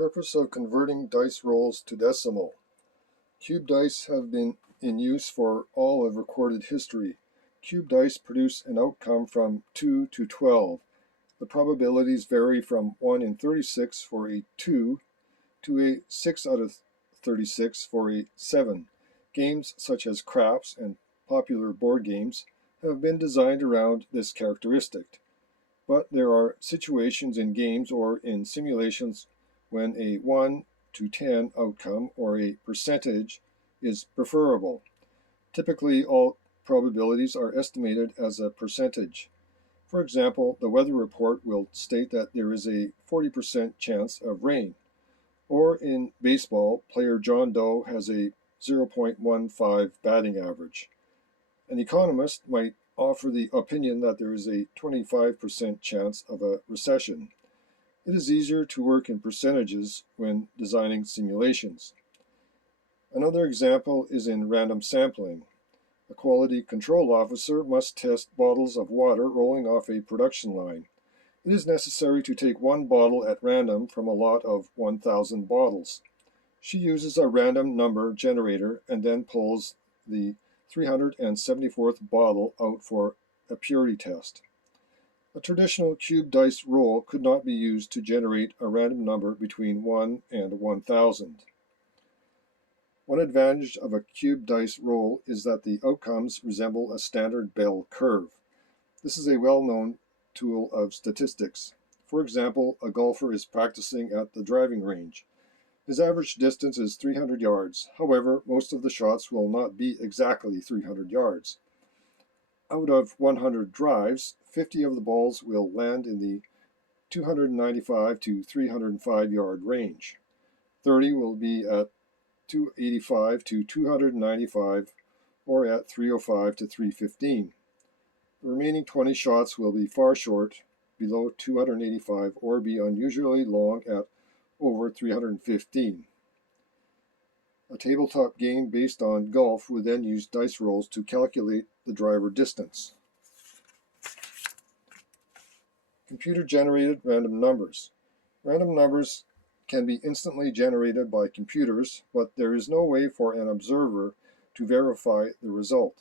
Purpose of converting dice rolls to decimal. Cube dice have been in use for all of recorded history. Cube dice produce an outcome from 2 to 12. The probabilities vary from 1 in 36 for a 2 to a 6 out of 36 for a 7. Games such as craps and popular board games have been designed around this characteristic. But there are situations in games or in simulations when a 1 to 10 outcome or a percentage is preferable. Typically, all probabilities are estimated as a percentage. For example, the weather report will state that there is a 40% chance of rain. Or in baseball, player John Doe has a 0.15 batting average. An economist might offer the opinion that there is a 25% chance of a recession. It is easier to work in percentages when designing simulations. Another example is in random sampling. A quality control officer must test bottles of water rolling off a production line. It is necessary to take one bottle at random from a lot of 1,000 bottles. She uses a random number generator and then pulls the 374th bottle out for a purity test. A traditional cube dice roll could not be used to generate a random number between 1 and 1,000. One advantage of a cube dice roll is that the outcomes resemble a standard bell curve. This is a well-known tool of statistics. For example, a golfer is practicing at the driving range. His average distance is 300 yards. However, most of the shots will not be exactly 300 yards. Out of 100 drives, 50 of the balls will land in the 295 to 305 yard range. 30 will be at 285 to 295 or at 305 to 315. The remaining 20 shots will be far short, below 285, or be unusually long at over 315. A tabletop game based on golf would then use dice rolls to calculate the driver distance. Computer-generated random numbers. Random numbers can be instantly generated by computers, but there is no way for an observer to verify the result.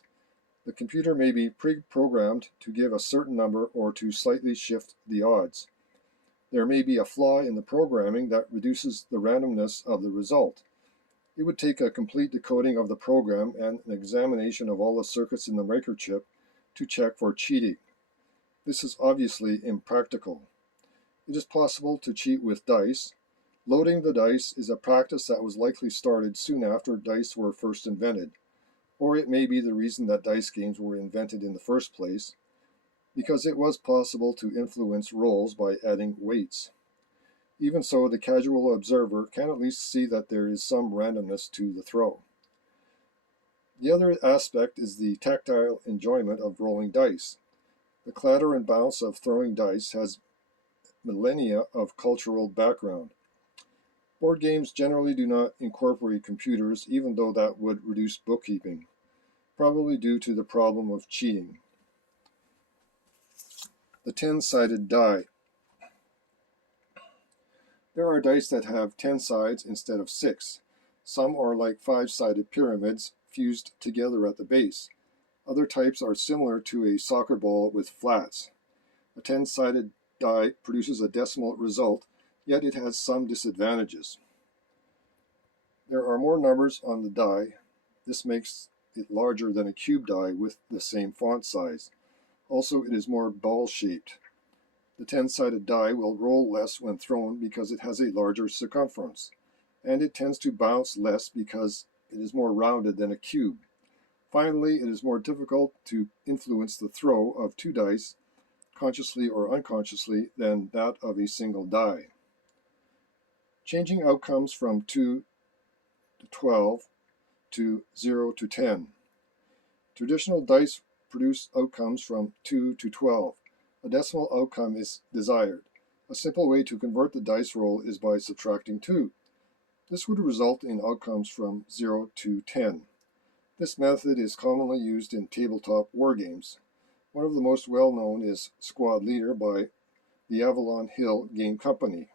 The computer may be pre-programmed to give a certain number or to slightly shift the odds. There may be a flaw in the programming that reduces the randomness of the result. It would take a complete decoding of the program and an examination of all the circuits in the microchip to check for cheating. This is obviously impractical. It is possible to cheat with dice. Loading the dice is a practice that was likely started soon after dice were first invented, or it may be the reason that dice games were invented in the first place, because it was possible to influence rolls by adding weights. Even so, the casual observer can at least see that there is some randomness to the throw. The other aspect is the tactile enjoyment of rolling dice. The clatter and bounce of throwing dice has millennia of cultural background. Board games generally do not incorporate computers, even though that would reduce bookkeeping, probably due to the problem of cheating. The 10-sided die. There are dice that have 10 sides instead of 6. Some are like 5-sided pyramids fused together at the base. Other types are similar to a soccer ball with flats. A 10-sided die produces a decimal result, yet it has some disadvantages. There are more numbers on the die. This makes it larger than a cube die with the same font size. Also, it is more ball-shaped. The 10-sided die will roll less when thrown because it has a larger circumference, and it tends to bounce less because it is more rounded than a cube. Finally, it is more difficult to influence the throw of 2 dice, consciously or unconsciously, than that of a single die. Changing outcomes from 2 to 12 to 0 to 10. Traditional dice produce outcomes from 2 to 12. A decimal outcome is desired. A simple way to convert the dice roll is by subtracting 2. This would result in outcomes from 0 to 10. This method is commonly used in tabletop wargames. One of the most well-known is Squad Leader by the Avalon Hill Game Company.